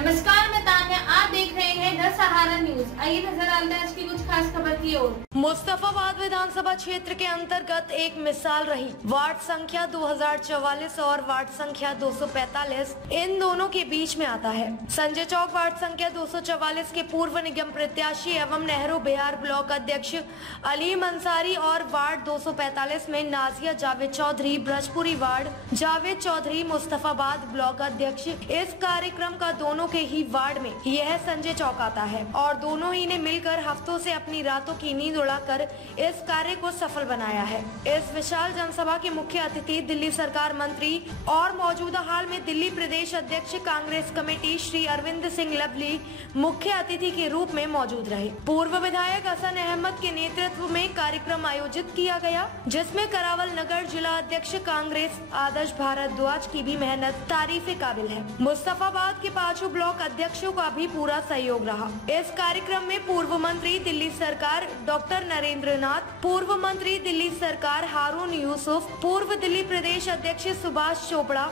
नमस्कार, मैं तान्या। आप देख रहे हैं द सहारा न्यूज। आइए नजर डालते हैं आज की कुछ खास खबर की ओर। मुस्तफाबाद विधानसभा क्षेत्र के अंतर्गत एक मिसाल रही। वार्ड संख्या 2044 और वार्ड संख्या 245 इन दोनों के बीच में आता है। संजय चौक वार्ड संख्या 244 के पूर्व निगम प्रत्याशी एवं नेहरू बिहार ब्लॉक अध्यक्ष अलीम अंसारी और वार्ड 245 में नाजिया जावेद चौधरी, ब्रजपुरी वार्ड जावेद चौधरी मुस्तफाबाद ब्लॉक अध्यक्ष। इस कार्यक्रम का दोनों के ही वार्ड में यह संजय चौक आता है और दोनों ही ने मिलकर हफ्तों से अपनी रातों की नींद उड़ाकर इस कार्य को सफल बनाया है। इस विशाल जनसभा के मुख्य अतिथि दिल्ली सरकार मंत्री और मौजूदा हाल में दिल्ली प्रदेश अध्यक्ष कांग्रेस कमेटी श्री अरविंद सिंह लवली मुख्य अतिथि के रूप में मौजूद रहे। पूर्व विधायक हसन अहमद के नेतृत्व में कार्यक्रम आयोजित किया गया, जिसमें करावल नगर जिला अध्यक्ष कांग्रेस आदर्श भारद्वाज की भी मेहनत तारीफ काबिल है। मुस्तफाबाद के पांचों ब्लॉक अध्यक्षों का भी पूरा सहयोग रहा। इस कार्यक्रम में पूर्व मंत्री दिल्ली सरकार डॉक्टर नरेंद्र नाथ, पूर्व मंत्री दिल्ली सरकार हारून यूसुफ, पूर्व दिल्ली प्रदेश अध्यक्ष सुभाष चोपड़ा,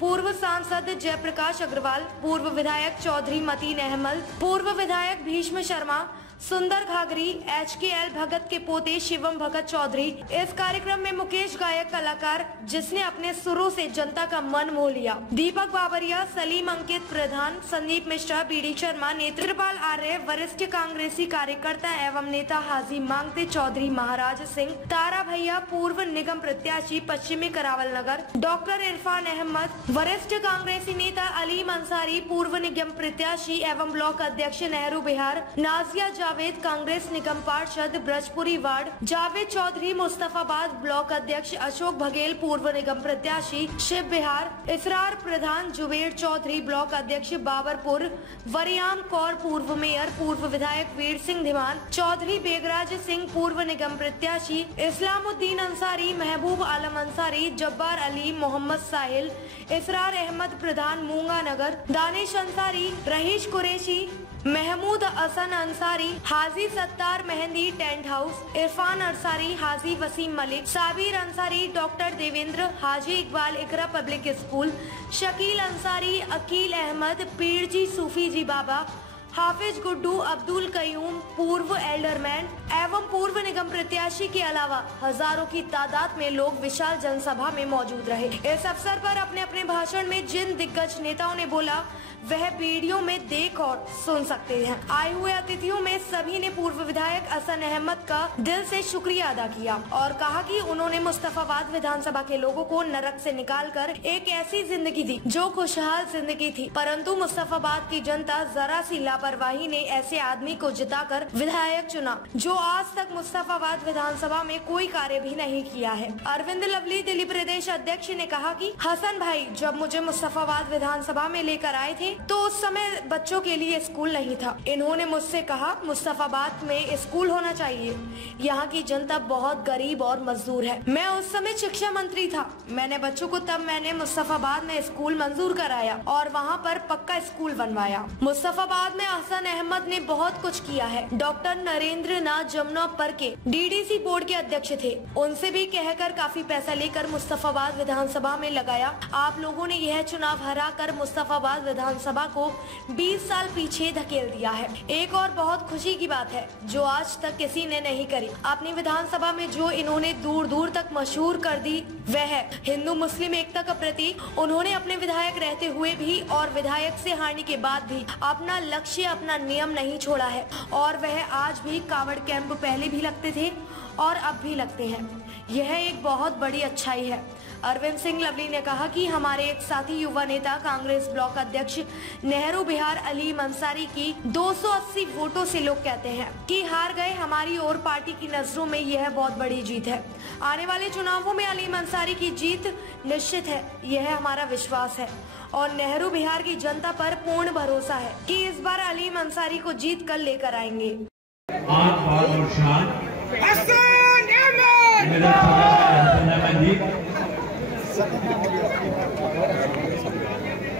पूर्व सांसद जयप्रकाश अग्रवाल, पूर्व विधायक चौधरी मतीन अहमद, पूर्व विधायक भीष्म शर्मा, सुंदर घाघरी, HKL भगत के पोते शिवम भगत चौधरी। इस कार्यक्रम में मुकेश गायक कलाकार जिसने अपने सुरों से जनता का मन मोह लिया, दीपक बाबरिया, सलीम अंकित प्रधान, संदीप मिश्रा, बीडी शर्मा, नेत्रपाल आर्य, वरिष्ठ कांग्रेसी कार्यकर्ता एवं नेता हाजी मांगते चौधरी, महाराज सिंह, तारा भैया, पूर्व निगम प्रत्याशी पश्चिमी करावल नगर, डॉक्टर इरफान अहमद, वरिष्ठ कांग्रेसी नेता अलीम अंसारी, पूर्व निगम प्रत्याशी एवं ब्लॉक अध्यक्ष नेहरू बिहार, नाजिया जावेद, कांग्रेस निगम पार्षद ब्रजपुरी वार्ड जावेद चौधरी, मुस्तफाबाद ब्लॉक अध्यक्ष अशोक बघेल, पूर्व निगम प्रत्याशी शिव बिहार, इसरार प्रधान जुबेर चौधरी, ब्लॉक अध्यक्ष बाबरपुर, वरियाम कौर, पूर्व मेयर, पूर्व विधायक वीर सिंह धीमान, चौधरी बेगराज सिंह, पूर्व निगम प्रत्याशी इस्लामुद्दीन अंसारी, महबूब आलम अंसारी, जब्बार अली, मोहम्मद साहिल, इसरार अहमद प्रधान मूंगा नगर, दानिश अंसारी, रहीश कुरैशी, महमूद हसन अंसारी, हाजी सत्तार मेहंदी टेंट हाउस, इरफान अंसारी, हाजी वसीम मलिक, साबिर अंसारी, डॉक्टर देवेंद्र, हाजी इकबाल इकरा पब्लिक स्कूल, शकील अंसारी, अकील अहमद, पीरजी सूफी जी बाबा, हाफिज गुड्डू, अब्दुल कयूम, पूर्व एल्डरमैन एवं पूर्व निगम प्रत्याशी के अलावा हजारों की तादाद में लोग विशाल जनसभा में मौजूद रहे। इस अवसर पर अपने अपने भाषण में जिन दिग्गज नेताओं ने बोला वह वीडियो में देख और सुन सकते हैं। आए हुए अतिथियों में सभी ने पूर्व विधायक हसन अहमद का दिल से शुक्रिया अदा किया और कहा कि उन्होंने मुस्तफाबाद विधानसभा के लोगों को नरक से निकालकर एक ऐसी जिंदगी दी जो खुशहाल जिंदगी थी, परंतु मुस्तफाबाद की जनता जरा सी लापरवाही ने ऐसे आदमी को जिताकर विधायक चुना जो आज तक मुस्तफाबाद विधानसभा में कोई कार्य भी नहीं किया है। अरविंद लवली दिल्ली प्रदेश अध्यक्ष ने कहा कि हसन भाई जब मुझे मुस्तफाबाद विधानसभा में लेकर आए थे तो उस समय बच्चों के लिए स्कूल नहीं था। इन्होंने मुझसे कहा मुस्तफाबाद में स्कूल होना चाहिए, यहाँ की जनता बहुत गरीब और मजदूर है। मैं उस समय शिक्षा मंत्री था, मैंने बच्चों को तब मैंने मुस्तफाबाद में स्कूल मंजूर कराया और वहाँ पर पक्का स्कूल बनवाया। मुस्तफाबाद में हसन अहमद ने बहुत कुछ किया है। डॉक्टर नरेंद्र नाथ जमुना पर के DDC बोर्ड के अध्यक्ष थे, उनसे भी कहकर काफी पैसा लेकर मुस्तफाबाद विधानसभा में लगाया। आप लोगों ने यह चुनाव हरा कर मुस्तफाबाद विधानसभा को 20 साल पीछे धकेल दिया है। एक और बहुत खुशी की बात है जो आज तक किसी ने नहीं करी। अपनी विधानसभा में जो इन्होंने दूर दूर तक मशहूर कर दी वह है हिंदू मुस्लिम एकता का प्रतीक। उन्होंने अपने विधायक रहते हुए भी और विधायक से हारने के बाद भी अपना लक्ष्य, अपना नियम नहीं छोड़ा है और वह आज भी कावड़ कैंप पहले भी लगते थे और अब भी लगते हैं। यह एक बहुत बड़ी अच्छाई है। अरविंद सिंह लवली ने कहा कि हमारे एक साथी युवा नेता कांग्रेस ब्लॉक अध्यक्ष नेहरू बिहार अलीम अंसारी की 280 वोटों से लोग कहते हैं कि हार गए। हमारी और पार्टी की नजरों में यह बहुत बड़ी जीत है। आने वाले चुनावों में अलीम अंसारी की जीत निश्चित है, यह हमारा विश्वास है और नेहरू बिहार की जनता पर पूर्ण भरोसा है कि इस बार अलीम अंसारी को जीत कर लेकर आएंगे।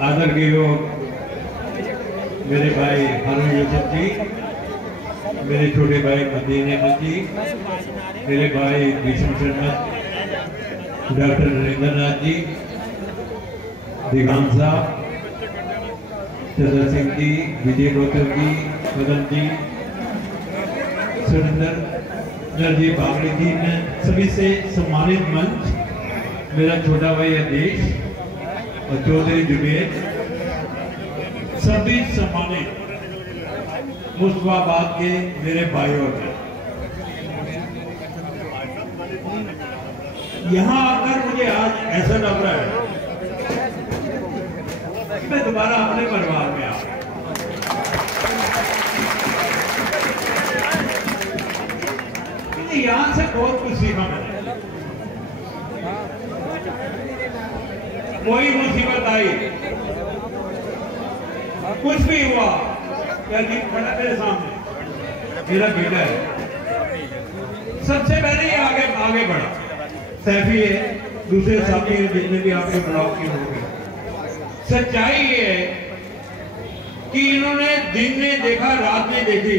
आदर के लोग मेरे भाई हारून यूसुफ जी, मेरे छोटे भाई मतीन अहमद जी, मेरे भाई भीष्म शर्मा, डॉक्टर नरेंद्र नाथ जी, दिगाम साहब, चंद्र सिंह जी, विजय गौतम जी, मदन जी, सुरेंद्र जी, बागड़ी जी, मैं सभी से सम्मानित मंच, मेरा छोटा भाई आदेश और चौधरी जुबेर, सभी सम्मानित मुस्तफाबाद के मेरे भाइयों ने यहाँ आकर मुझे आज ऐसा लग रहा है कि मैं दोबारा अपने परिवार में आ यहाँ से बहुत कुछ सीखा मैंने। कोई मुसीबत आई, कुछ भी हुआ, क्या दिन खड़ा मेरे सामने, मेरा बेटा है, सबसे पहले ही आगे बढ़ा। सैफी है, दूसरे साथी हैं जितने भी आपके ब्लॉक के होंगे। सच्चाई ये है कि इन्होंने दिन ने देखा, रात ने देखी,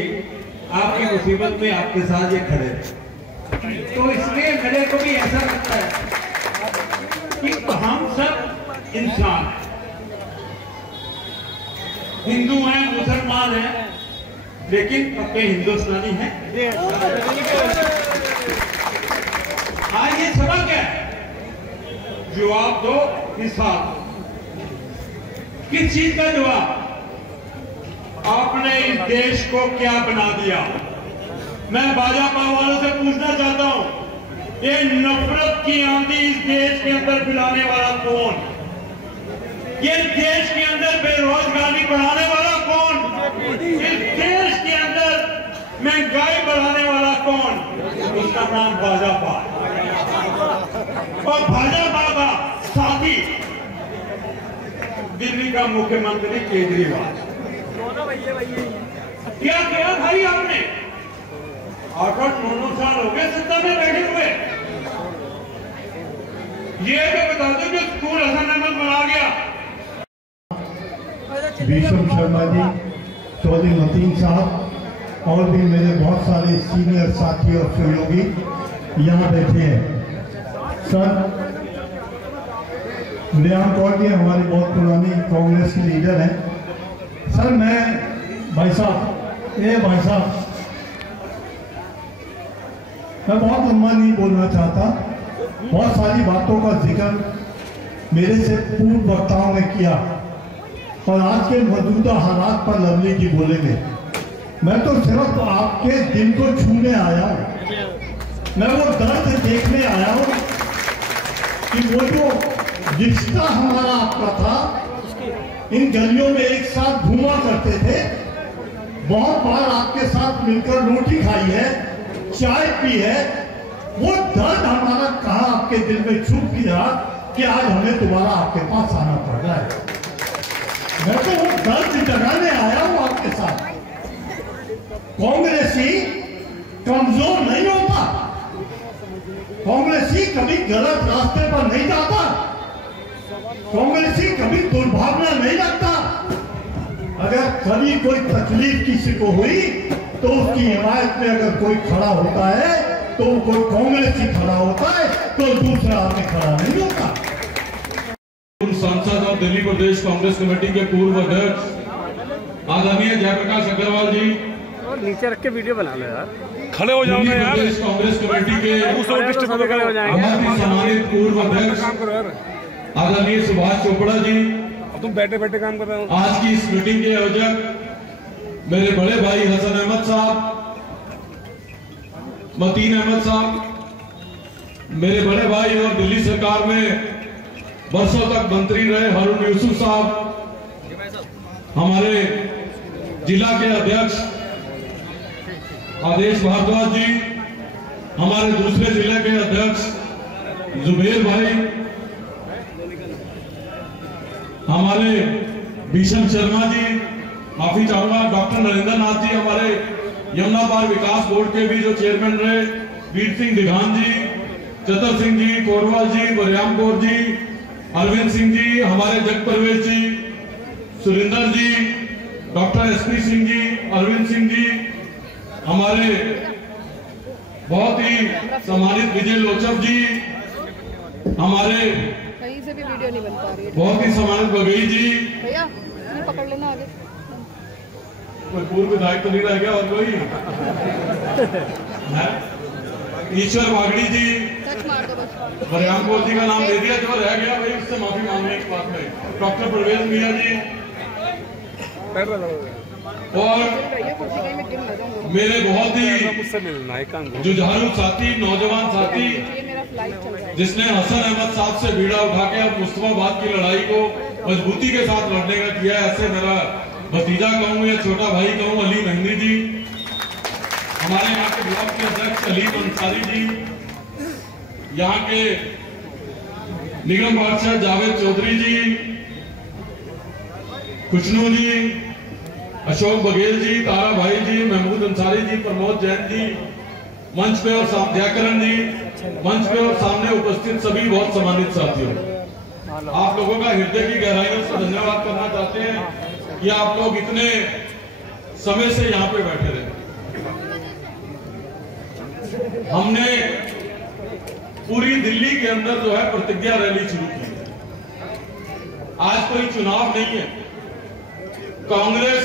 आपकी मुसीबत में आपके साथ ये खड़े थे। तो इसलिए मेरे को भी ऐसा लगता है कि हम सब इंसान हैं, हिंदू हैं, मुसलमान हैं, लेकिन पक्के हिंदुस्तानी हैं। आज ये सबक है, जवाब दो हिसाब। किस चीज का जवाब? आपने इस देश को क्या बना दिया? मैं भाजपा वालों से पूछना चाहता हूं, ये नफरत की आंधी इस देश के अंदर फैलाने वाला कौन? ये देश के अंदर बेरोजगारी बढ़ाने वाला कौन? इस देश के अंदर महंगाई बढ़ाने वाला कौन? उसका नाम भाजपा। और भाजपा का साथी दिल्ली का मुख्यमंत्री केजरीवाल। क्या किया भाई आपने? 8-9 साल हो गए सत्ता में बैठे हुए। ये तो बता दो जो स्कूल हसन अहमद बना गया। भीषम शर्मा जी, चौधरी मतीन साहब और भी मेरे बहुत सारे सीनियर साथी और सहयोगी यहाँ बैठे हैं। सर मरियम कौर जी हमारी बहुत पुरानी कांग्रेस की लीडर हैं। सर मैं भाई साहब मैं बहुत लंबा नहीं बोलना चाहता। बहुत सारी बातों का जिक्र मेरे से पूर्व वक्ताओं ने किया और आज के मौजूदा हालात पर लवली जी बोलेंगे। मैं तो सिर्फ आपके दिल को छूने आया हूँ। मैं वो दर्द देखने आया हूँ कि वो जो रिश्ता हमारा आपका था, इन गलियों में एक साथ घूमा करते थे, बहुत बार आपके साथ मिलकर रोटी खाई है, चाय पी है, वो दर्द हमारा कहाँ आपके दिल में छुप गया कि आज हमें दोबारा आपके पास आना पड़ रहा है। मैं तो वो दर्द जगाने आया हूं आपके साथ। कांग्रेसी कमजोर नहीं होता, कांग्रेसी कभी गलत रास्ते पर नहीं जाता, कांग्रेसी कभी दुर्भावना नहीं लगता। अगर कभी कोई तकलीफ किसी को हुई तो उसकी हिमायत में अगर कोई खड़ा होता है तो कोई कांग्रेसी खड़ा होता है, तो दूसरा आदमी खड़ा नहीं होता। सांसद और दिल्ली प्रदेश कांग्रेस कमेटी के पूर्व अध्यक्ष आदरणीय जयप्रकाश अग्रवाल जी, और नीचे रख के वीडियो बना लो यार, खड़े हो जाओ यार। प्रदेश कांग्रेस कमेटी के सम्मानित पूर्व अध्यक्ष आदरणीय सुभाष चोपड़ा जी, तुम बैठे बैठे काम कर रहे हो। आज की इस मीटिंग के आयोजक मेरे बड़े भाई हसन अहमद साहब, मतीन अहमद साहब, मेरे बड़े भाई और दिल्ली सरकार में वर्षों तक मंत्री रहे हारून यूसुफ साहब, हमारे जिला के अध्यक्ष आदेश भारद्वाज जी, हमारे दूसरे जिले के अध्यक्ष जुबेर भाई, हमारे भीषम शर्मा जी, माफी चाहूंगा डॉक्टर नरेंद्र नाथ जी, हमारे यमुना पार विकास बोर्ड के भी जो चेयरमैन रहे, वीर सिंह दिघान जी, चतर सिंह जी, कोरवाल जी, मरियम कौर जी, अरविंद सिंह जी, हमारे जग परवेश जी, सुरेंद्र जी, डॉक्टर एसपी सिंह जी, अरविंद सिंह जी, हमारे बहुत ही सम्मानित विजय लोचक जी, हमारे कहीं से भी वीडियो नहीं बन पा रही है, बहुत ही सम्मानित बघेल जी, नहीं, पकड़ लेना आगे। कोई पूर्व विधायक तो नहीं रह गया और कोई ईश्वर वागड़ी जी, बरियामपुर जी का नाम दे दिया, जो रह गया भाई उससे माफी मांगने की बात है। डॉक्टर परवेज मियां जी और मेरे बहुत ही जुझारू साथी, नौजवान साथी, जिसने हसन अहमद साहब से बीड़ा उठा के अब मुस्तफाबाद की लड़ाई को मजबूती के साथ लड़ने का किया, ऐसे मेरा भतीजा कहूँ या छोटा भाई कहूँ, अली मेहंदी जी, हमारे यहाँ के ब्लॉक के अध्यक्ष अलीम अंसारी जी, यहाँ के निगम पार्षद जावेद चौधरी जी, खुशनू जी, अशोक बघेल जी, तारा भाई जी, महमूद अंसारी जी, प्रमोद जैन जी, मंच पे और जयकरण जी, मंच पे और सामने उपस्थित सभी बहुत सम्मानित साथियों, आप लोगों का हृदय की गहराइयों से धन्यवाद करना चाहते हैं कि आप लोग इतने समय से यहाँ पे बैठे रहे। हमने पूरी दिल्ली के अंदर जो है प्रतिज्ञा रैली शुरू की। आज कोई चुनाव नहीं है, कांग्रेस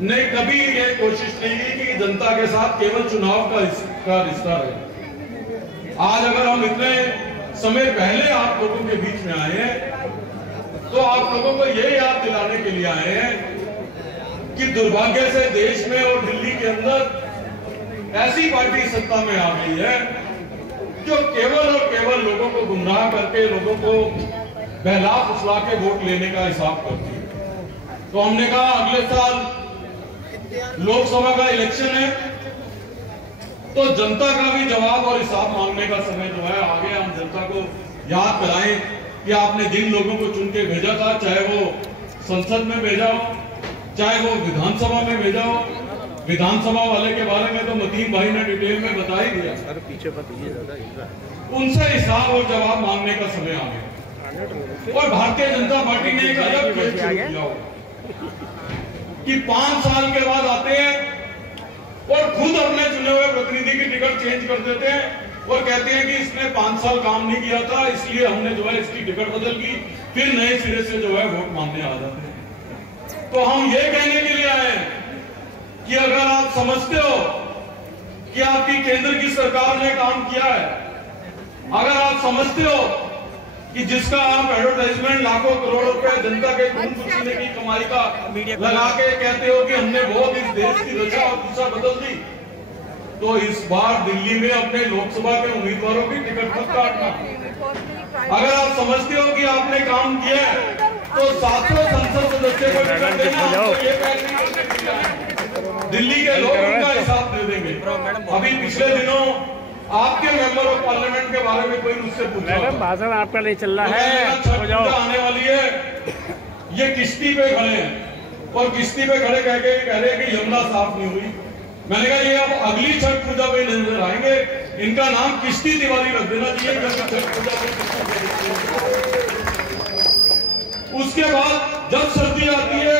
ने कभी ये कोशिश नहीं की कि जनता के साथ केवल चुनाव का रिश्ता रहे। आज अगर हम इतने समय पहले आप लोगों के बीच में आए हैं तो आप लोगों को ये याद दिलाने के लिए आए हैं कि दुर्भाग्य से देश में और दिल्ली के अंदर ऐसी पार्टी सत्ता में आ गई है जो केवल और केवल लोगों को गुमराह करके, लोगों को बहला फुसला के वोट लेने का हिसाब करती है। तो हमने कहा अगले साल लोकसभा का इलेक्शन है तो जनता का भी जवाब और हिसाब मांगने का समय जो है आगे हम जनता को याद कराएं कि आपने जिन लोगों को चुन के भेजा था, चाहे वो संसद में भेजा हो, चाहे वो विधानसभा में भेजा हो। विधानसभा वाले के बारे में तो मतीन भाई ने डिटेल में बता ही दिया। उनसे हिसाब और जवाब मांगने का समय आ गया। और भारतीय जनता पार्टी ने एक अलग खेल शुरू किया कि 5 साल के बाद आते हैं और खुद अपने चुने हुए प्रतिनिधि की टिकट चेंज कर देते हैं और कहते हैं कि इसने 5 साल काम नहीं किया था, इसलिए हमने जो है इसकी टिकट बदल की, फिर नए सिरे से जो है वोट मांगने आ जाते हैं। तो हम ये कहने के लिए आए कि अगर आप समझते हो कि आपकी केंद्र की सरकार ने काम किया है, अगर आप समझते हो कि जिसका आप एडवर्टाइजमेंट लाखों करोड़ रुपए जनता के खून पसीने की कमाई का लगा के कहते हो कि हमने बहुत इस देश की रचा और दिशा बदल दी, तो इस बार दिल्ली में अपने लोकसभा के उम्मीदवारों की टिकट मत काटना। अगर आप समझते हो कि आपने काम किया है तो 700 संसद सदस्य को टिकट देना, ये दिल्ली के लोग उनका हिसाब दे देंगे। अभी पिछले दिनों आपके मेंबर ऑफ पार्लियामेंट के बारे में कोई मुझसे पूछा, भाषण आपका नहीं चल रहा है, छठ पूजा आने वाली है, ये किश्ती पे खड़े हैं और किश्ती पे खड़े कह रहे हैं कि यमुना साफ नहीं हुई। मैंने कहा ये अब अगली छठ पूजा पे नजर आएंगे, इनका नाम किश्ती दिवाली रख देना चाहिए। उसके बाद जब सर्दी आती है,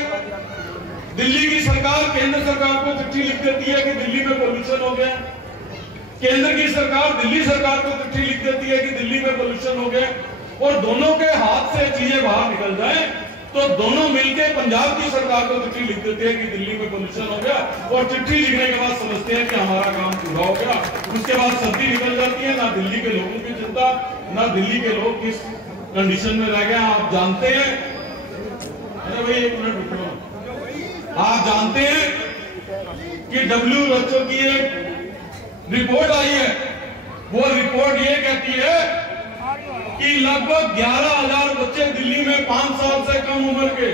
दिल्ली की सरकार केंद्र सरकार को चिट्ठी लिख देती है कि दिल्ली में पोल्यूशन हो गया। केंद्र की सरकार दिल्ली सरकार को चिट्ठी लिख देती है कि दिल्ली में पोल्यूशन हो गया, और दोनों के हाथ से चीजें बाहर निकल जाए तो दोनों मिलकर पंजाब की सरकार को चिट्ठी लिख देते हैं कि दिल्ली में पोल्यूशन हो गया, और चिट्ठी लिखने के बाद समझते हैं कि हमारा काम पूरा हो गया। उसके बाद सर्दी निकल जाती है, ना दिल्ली के लोगों की चिंता, ना दिल्ली के लोग किस कंडीशन में रह गए आप जानते हैं। अरे भाई 1 मिनट रुको, आप जानते हैं कि WHO की एक रिपोर्ट आई है, वो रिपोर्ट ये कहती है कि लगभग 11,000 बच्चे दिल्ली में 5 साल से कम उम्र के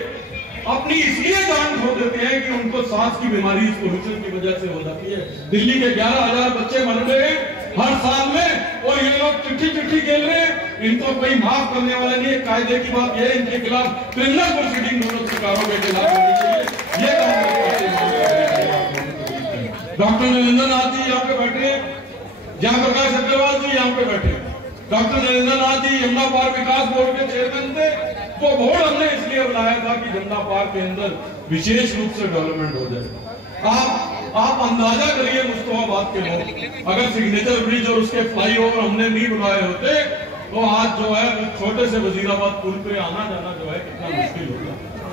अपनी इसलिए जान खो देते हैं कि उनको सांस की बीमारी इस पोल्यूशन की वजह से हो जाती है। दिल्ली के 11,000 बच्चे मर रहे हैं हर साल में, और ये लोग चिट्ठी खेल रहे हैं, इनको कोई माफ करने वाला नहीं है। कायदे की बात यह है, इनके खिलाफ क्रिमिनल प्रोसीडिंग दोनों सरकारों के खिलाफ होनी चाहिए। ये डॉक्टर नरेंद्र नाथ जी यहाँ पे बैठे हैं, जयप्रकाश अग्रवाल जी यहाँ पे बैठे हैं। डॉक्टर नरेंद्र नाथ जी यमुना पार विकास बोर्ड के चेयरमैन थे, तो बोर्ड हमने इसलिए बनाया था कि यमुना पार के अंदर विशेष रूप से डेवलपमेंट हो जाए। आप अंदाजा करिए मुस्तफाबाद के लोग, अगर सिग्नेचर ब्रिज और उसके फ्लाईओवर हमने नहीं बनाए होते तो आज जो है छोटे से वजीराबाद पुल पे आना जाना जो है कितना मुश्किल होगा।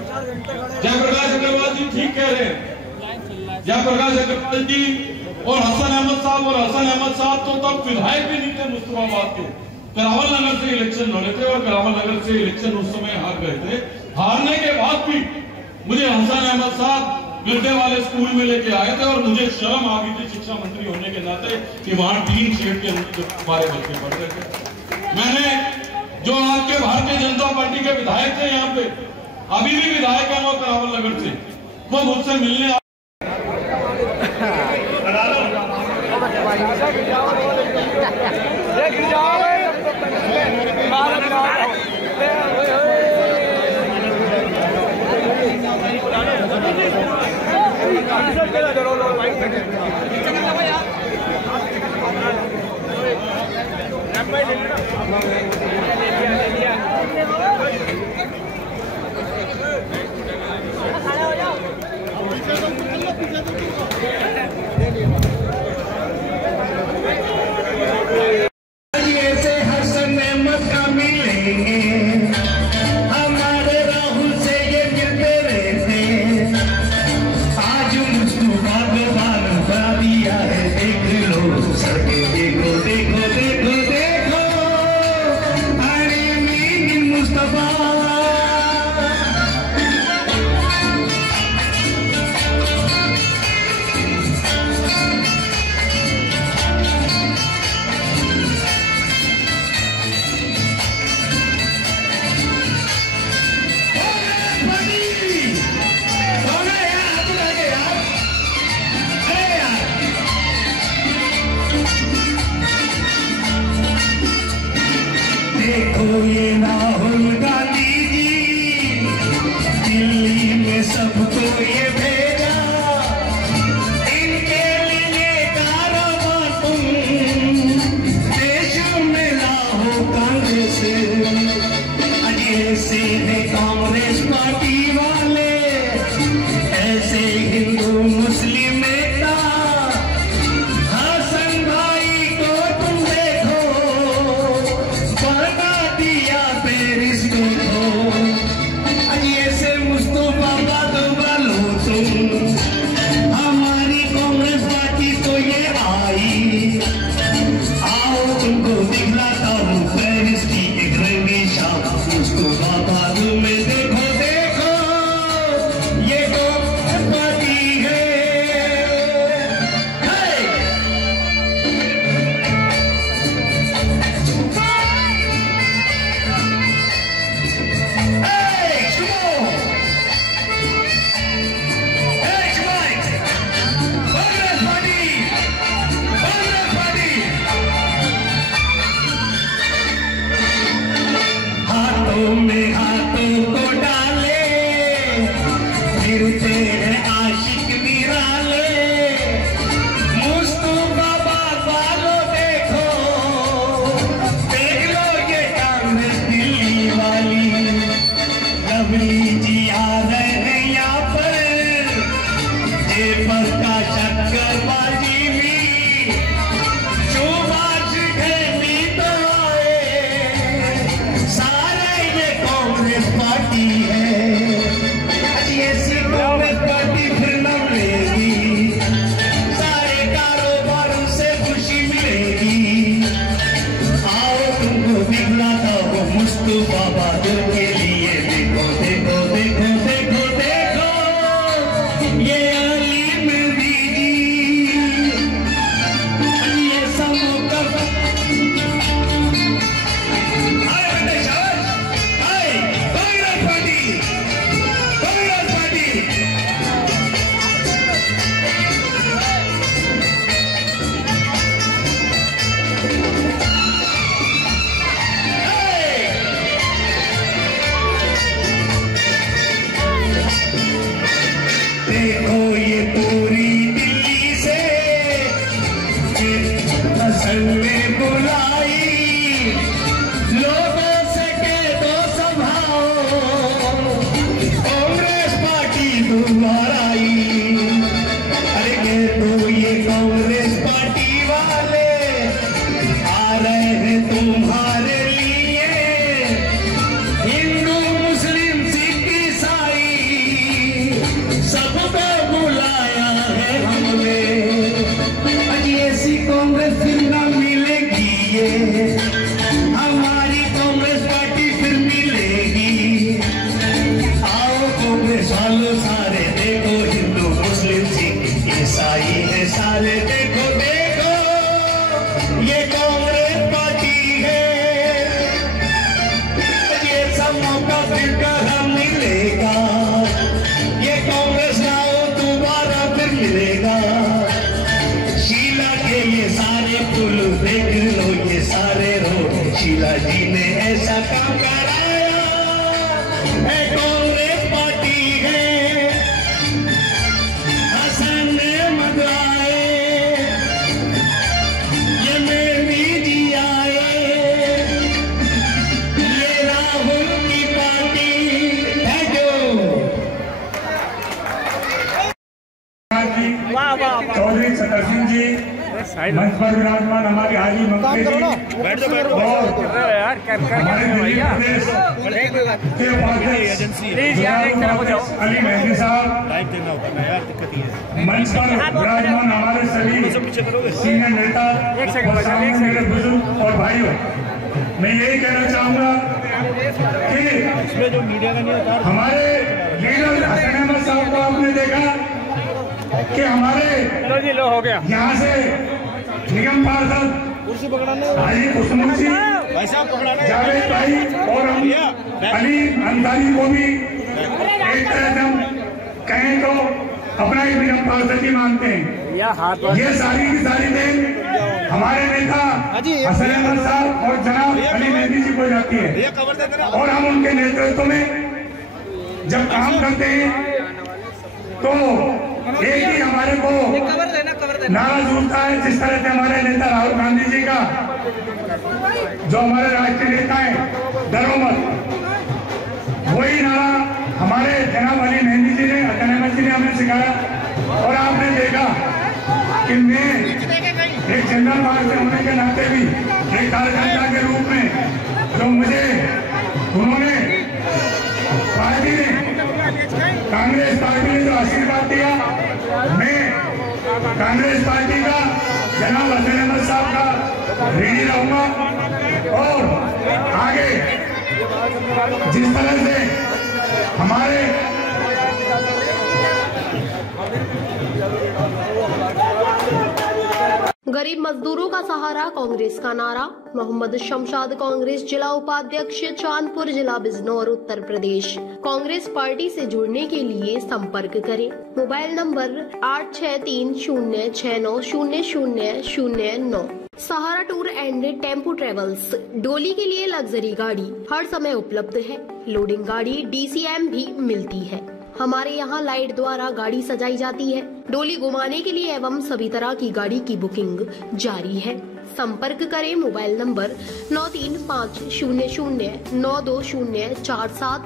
जयप्रकाश अग्रवाल जी ठीक कह रहे हैं। जयप्रकाश अग्रवाल जी और हसन अहमद साहब तो तब विधायक भी नहीं थे मुस्तफाबाद के। करावल नगर से इलेक्शन लड़े थे और करावल नगर से इलेक्शन उस समय हार गए थे। हारने के बाद भी मुझे हसन अहमद साहब गिरडे वाले स्कूल में लेके आए थे और मुझे शर्म आ गई थी शिक्षा मंत्री होने के नाते कि वहां टीन शेड के अंदर हमारे बच्चे पढ़ रहे थे। मैंने जो आपके भारतीय जनता पार्टी के विधायक थे यहाँ पे, अभी भी विधायक है वो करावल नगर से, वो मुझसे मिलने हमारी कांग्रेस पार्टी फिर मिलेगी। आओ कांग्रेस वालों सारे देखो, हिंदू मुस्लिम सिख ईसाई है सारे देखो देखो, ये कांग्रेस पार्टी है। ये सब मौका फिर कहाँ मिलेगा, ये कांग्रेस लाओ दोबारा फिर मिलेगा। शीला के ये सारे पुल देख लो, ये सारे रोड शीला जी ने ऐसा काम कराया है, कांग्रेस पार्टी है। हसन अहमद आए, ये मेरी जी आए, ये राहुल की पार्टी है जो। चौधरी छतर सिंह जी मंच पर विराजमान, हमारे हाजी मंत्री जी और हमारे दिल्ली प्रदेश के उपाध्यक्ष अली मेहदी साहब, मंच पर विराजमान हमारे सभी सीनियर नेता और सामने मेरे बुजुर्ग और भाइयों, मैं यही कहना चाहूंगा कि हमारे लीडर हसन अहमद साहब को आपने देखा कि हमारे यहाँ से निगम पार्षद हाजी कुसुम जी, जावेद भाई और हम अली अंसारी को भी एक तरह से हम कहें तो अपना ही निगम पार्षद ही मानते हैं। ये सारी की सारी देन हमारे नेता हसन अहमद साहब और जनाब अली मेहदी जी को जाती है, और हम उनके नेतृत्व में जब काम करते हैं तो एक ही हमारे को नारा जुड़ता है, जिस तरह से हमारे नेता राहुल गांधी जी का, जो हमारे राष्ट्रीय नेता है, डरो मत, वही नारा हमारे जनाब अली मेहदी जी ने, हसन अहमद जी ने हमें सिखाया। और आपने देखा कि मैं एक जनरल पार्टी होने के नाते भी एक कार्यकर्ता के रूप में जो मुझे उन्होंने पार्टी ने, कांग्रेस पार्टी ने जो आशीर्वाद दिया, मैं कांग्रेस पार्टी का जनाब हसन अहमद साहब का ऋणी रहूंगा। और आगे जिस तरह से हमारे गरीब मजदूरों का सहारा कांग्रेस का नारा। मोहम्मद शमशाद, कांग्रेस जिला उपाध्यक्ष, चांदपुर जिला, बिजनौर, उत्तर प्रदेश। कांग्रेस पार्टी से जुड़ने के लिए संपर्क करें। Mobile number 8630690009। Sahara tour and tempo travels, डोली के लिए लग्जरी गाड़ी हर समय उपलब्ध है। लोडिंग गाड़ी DCM भी मिलती है। हमारे यहाँ लाइट द्वारा गाड़ी सजाई जाती है। डोली घुमाने के लिए एवं सभी तरह की गाड़ी की बुकिंग जारी है। संपर्क करें। Mobile number 9350092047।